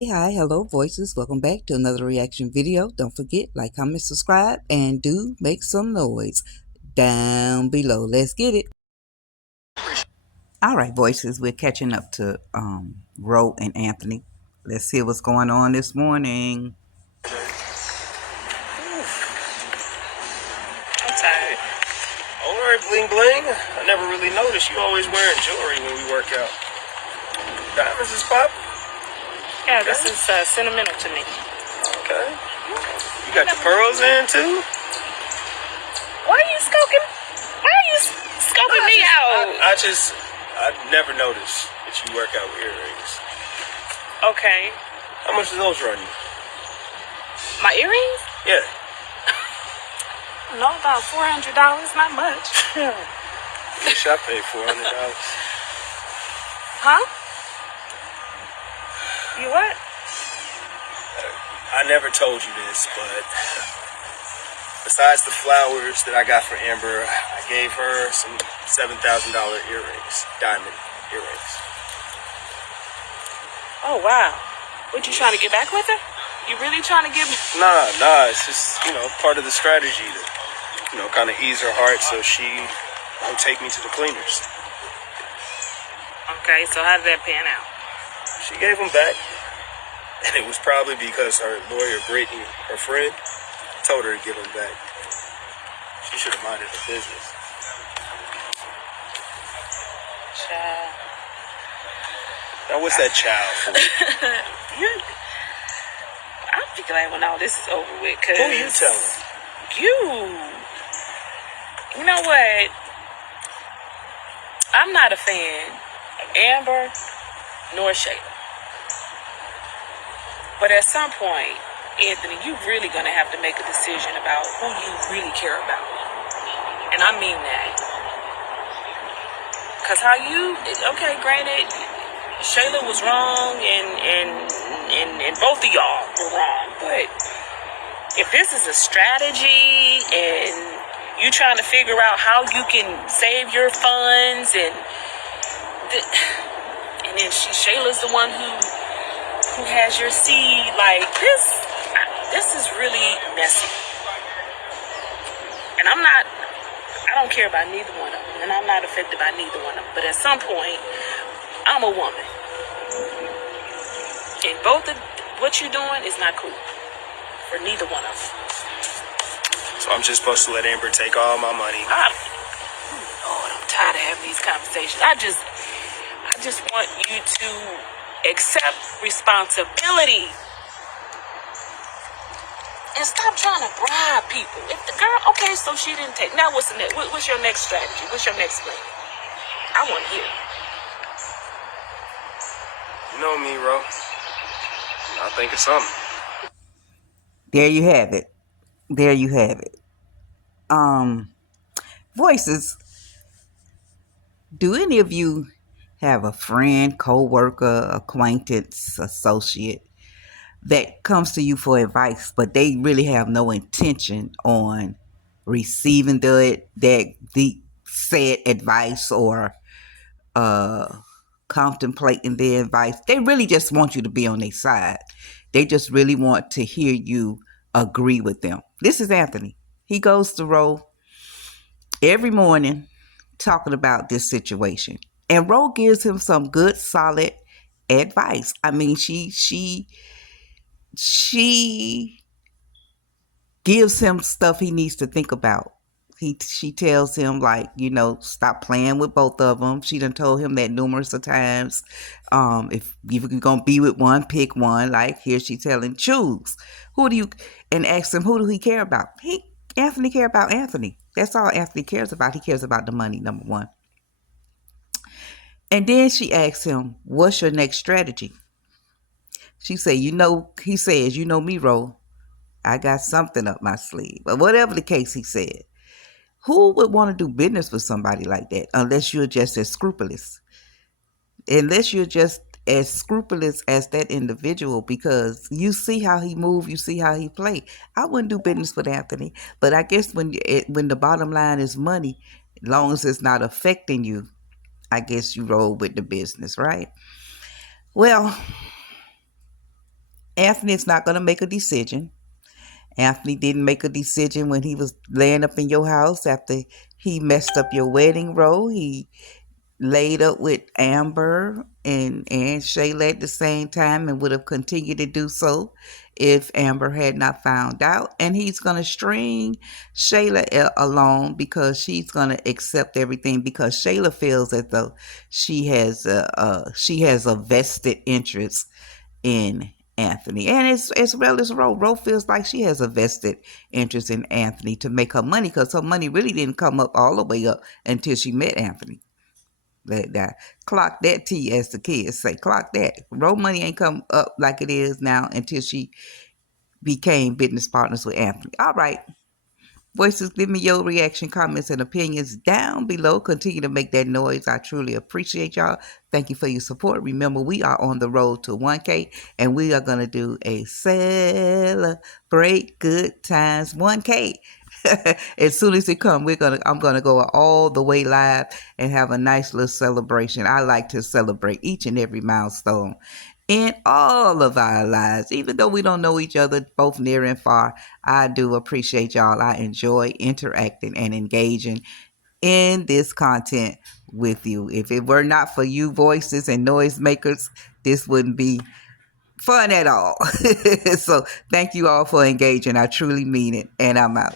Hey, hi, hello, voices. Welcome back to another reaction video. Don't forget, like, comment, subscribe, and do make some noise down below. Let's get it. All right, voices. We're catching up to Ro and Anthony. Let's see what's going on this morning. I'm tired. Alright, bling bling. I never really noticed you always wearing jewelry when we work out. Diamonds is pop. Yeah, this is sentimental to me. Okay. You got your pearls in too? Why are you scoping? Why are you scoping me out? I never noticed that you work out with earrings. Okay. How much do those run you? My earrings? Yeah. No, about $400. Not much. I wish I paid $400. Huh? You what? I never told you this, but besides the flowers that I got for Amber, I gave her some $7,000 earrings, diamond earrings. Oh, wow. What, you trying to get back with her? You really trying to get... Nah, it's just, part of the strategy to, kind of ease her heart so she will take me to the cleaners. Okay, so how did that pan out? She gave them back, and it was probably because her lawyer, Brittany, her friend, told her to give them back. She should have minded her business. Child. Now, what's that child for? I'll be glad when all this is over with, cause... Who are you telling? You know what? I'm not a fan of Amber nor Shayla. But at some point, Anthony, you're really going to have to make a decision about who you really care about. And I mean that. Because okay, granted, Shayla was wrong and both of y'all were wrong. But if this is a strategy and you trying to figure out how you can save your funds and then Shayla's the one who has your seed, like this is really messy. And I don't care about neither one of them, and I'm not affected by neither one of them. But at some point, I'm a woman. And both of what you're doing is not cool for neither one of them. So I'm just supposed to let Amber take all my money? Lord, I'm tired of having these conversations. I just want you to accept responsibility. And stop trying to bribe people. If the girl, okay, so she didn't take. Now what's the next? What's your next strategy? What's your next plan? I want to hear it. You know me, Ro. I'll think of something. There you have it. There you have it. Voices. Do any of you have a friend, co-worker, acquaintance, associate that comes to you for advice, but they really have no intention on receiving the said advice or contemplating their advice? They really just want you to be on their side. They just really want to hear you agree with them. This is Anthony. He goes to Ro every morning talking about this situation, and Ro gives him some good, solid advice. I mean, she gives him stuff he needs to think about. She tells him, like, stop playing with both of them. She done told him that numerous of times. If you're gonna be with one, pick one. Like here, she telling choose. And ask him, who do he care about? Anthony care about Anthony. That's all Anthony cares about. He cares about the money, number one. And then she asks him, what's your next strategy? He says, you know me, Ro. I got something up my sleeve. But whatever the case, he said, who would want to do business with somebody like that unless you're just as scrupulous? Unless you're just as scrupulous as that individual, because you see how he move, you see how he play. I wouldn't do business with Anthony, but I guess when the bottom line is money, long as it's not affecting you, I guess you roll with the business, right? Well, Anthony is not going to make a decision. Anthony didn't make a decision when he was laying up in your house after he messed up your wedding row. He laid up with Amber and Shayla at the same time and would have continued to do so if Amber had not found out. And he's going to string Shayla along because she's going to accept everything because Shayla feels as though she has a vested interest in Anthony. And it's well as Ro. Ro feels like she has a vested interest in Anthony to make her money because her money really didn't come up all the way up until she met Anthony. That clock that T, as the kids say. Clock that. Ro money ain't come up like it is now until she became business partners with Anthony. All right. Voices, give me your reaction, comments, and opinions down below. Continue to make that noise. I truly appreciate y'all. Thank you for your support. Remember, we are on the road to 1K, and we are going to do a celebrate good times 1K. As soon as it comes, I'm gonna go all the way live and have a nice little celebration. I like to celebrate each and every milestone in all of our lives, even though we don't know each other both near and far. I do appreciate y'all. I enjoy interacting and engaging in this content with you. If it were not for you voices and noisemakers, this wouldn't be fun at all. So thank you all for engaging. I truly mean it, and I'm out.